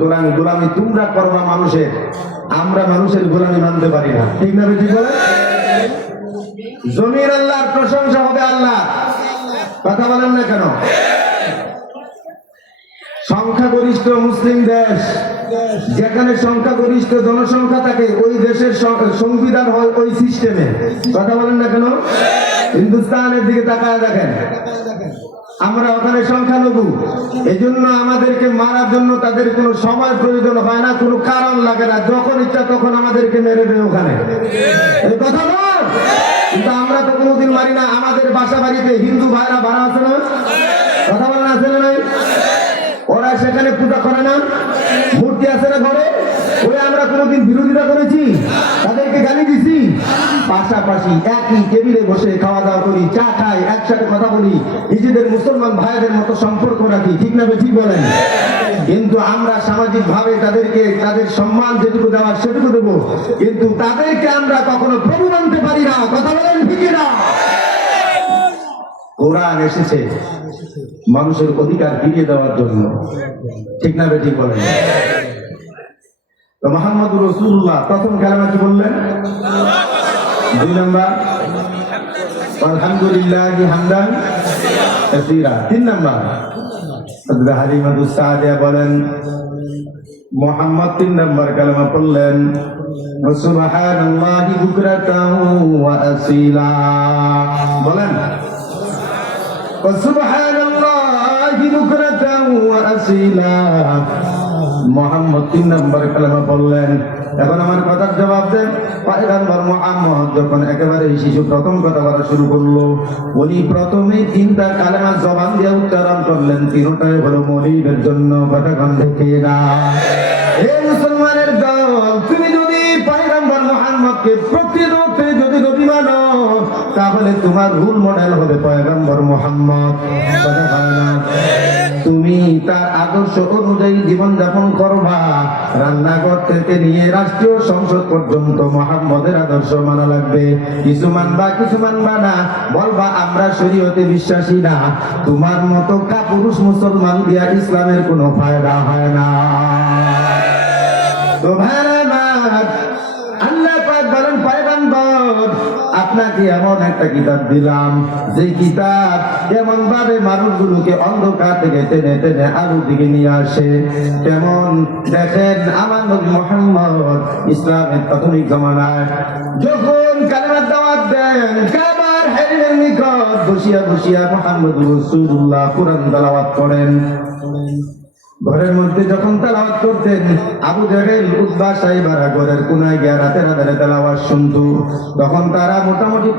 সুতরাং গোলামি তোমরা করবা মানুষের, আমরা মানুষের গোলামি মানতে পারি না, ঠিক না বেঠিক বলে? জমির আল্লাহর, প্রশংসা হবে আল্লাহ। কথা বলেন না কেন? সংখ্যাগরিষ্ঠ মুসলিম দেশ, যেখানে সংখ্যাগরিষ্ঠ জনসংখ্যা থাকে ওই দেশের সংবিধান হয় ওই সিস্টেমে। কথা বলেন না কেন? হিন্দুস্তানের দিকে তাকায় দেখেন, আমরা ওখানে সংখ্যালঘু, এই জন্য আমাদেরকে মারার জন্য তাদের কোনো সময় প্রয়োজন হয় না, কোনো কারণ লাগে না, যখন ইচ্ছা তখন আমাদেরকে মেরে দেয় ওখানে। এই কথা বল। কিন্তু আমরা তো কোনোদিন মারি না। আমাদের বাসা বাড়িতে হিন্দু ভাইরা ভাড়া আছে না? কথা বলেন আছে না? নাই? ওরা সেখানে পূজা করে না, মূর্তি আছে না ঘরে, ওই আমরা কোনোদিন বিরোধিতা করেছি, তাদেরকে গালি দিছি? পাশাপাশি একই টেবিলে বসে খাওয়া দাওয়া করি, চা খাই, একসাথে কথা বলি, নিজেদের মুসলমান ভাইদের মতো সম্পর্ক রাখি, ঠিক না ঠিক বলেন? কিন্তু আমরা সামাজিক ভাবে তাদেরকে তাদের সম্মান যেটুকু দেওয়ার সেটুকু দেবো, কিন্তু তাদেরকে আমরা কখনো প্রভু মানতে পারি না। কথা বলেন ঠিক না? কোরআন এসেছে মানুষের অধিকার ফিরিয়ে দেওয়ার জন্য, ঠিক না ঠিক বলেন? তো মুহাম্মদুর রাসূলুল্লাহ প্রথম কালেমা কি বললেন? 2 নাম্বার আলহামদুলিল্লাহি হামদান কাসীরা। 3 নাম্বার হযরত হালিমাতুস সাদিয়া বলেন মুহাম্মদ 3 নাম্বার কালেমা পড়লেন সুবহানাল্লাহি বুকরাতান ওয়া আসীলা। বলেন সুবহানাল্লাহি বুকরাতান ওয়া আসীলা। মুহাম্মদ 3 নাম্বার কালেমা পড়লেন। এখন আমার কথার জবাব দেন, পয়গম্বর মুহাম্মদ যখন একেবারে শিশু প্রথম কথা বলা শুরু করলো, উনি প্রথমে 3টা কালেমা জবান দিয়ে উচ্চারণ করলেন, 3টাই হলো মৌলিকের জন্য। কথা কন থেকে না? হে মুসলমানের দল, তুমি যদি পয়গম্বর মুহাম্মদকে প্রকৃত অর্থে যদি নবী মানো, তাহলে তোমার রোল মডেল হবে পয়গম্বর মুহাম্মদ। কথা হয় না? তুমি তার আদর্শ অনুযায়ী জীবন যাপন করবা। রান্নাঘর থেকে নিয়ে রাষ্ট্রীয় সংসদ পর্যন্ত মুহাম্মদের আদর্শ মানা লাগবে। কিছু মানবা কিছু মানবা না, বলবা আমরা শরীয়তে বিশ্বাসী না। তোমার মতো কাপুরুষ মুসলমান দিয়া ইসলামের কোনো ফায়দা হয় না। তো ভাইরা, আল্লাহ পাক বলেন পয়গম্বর আপনাকে এমন একটা কিতাব দিলাম, যে কিতাব এমন ভাবে মানুষগুলোকে অন্ধকার থেকে টেনে টেনে আলোর দিকে নিয়ে আসে। তেমন দেখেন আমার নবী মুহাম্মদ ইসলামের প্রাথমিক জমানায় যখন কালেমার দাওয়াত দেন, কাবার হারিমের নিকট বসিয়া বসিয়া মুহাম্মদুর রাসূলুল্লাহ কুরআন তেলাওয়াত করেন। ঘরের মধ্যে যখন তেলাওয়াত করতেন, আবু জাহেল উতবা সাইবারা ঘরের কোনায় গিয়ে রাতের আধারে তেলাওয়াত শুনতো। তখন তারা মোটামুটি